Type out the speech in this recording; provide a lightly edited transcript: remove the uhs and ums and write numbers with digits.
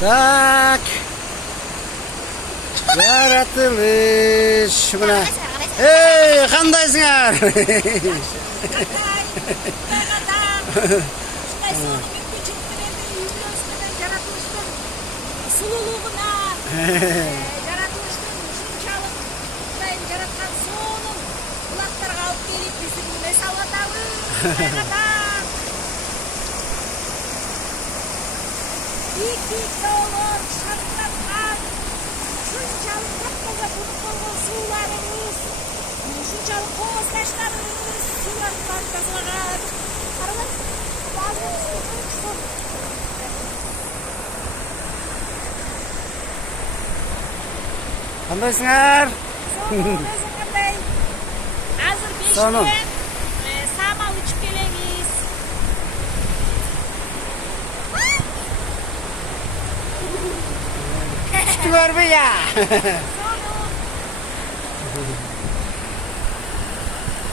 Так. Жаратылыш. Мына. Эй, кандайсыңар? Сулулугуна, жаратылыштын ушунчалык Кудайым жараткан сонун булактарга алып келип биздин эме салып атабыз. Бик-бик таулар шарттаткан, ушунчалык тапмаза буруп болгон сууларыбыз, ушунчалык кооз таштарыбыз суулардан тазалаган. Карабаңыз, Кандайсыңар? өзүң кандай? Азыр Сонун. бешке самал ичип келебиз. Күчтүңөрбү я? Сонун.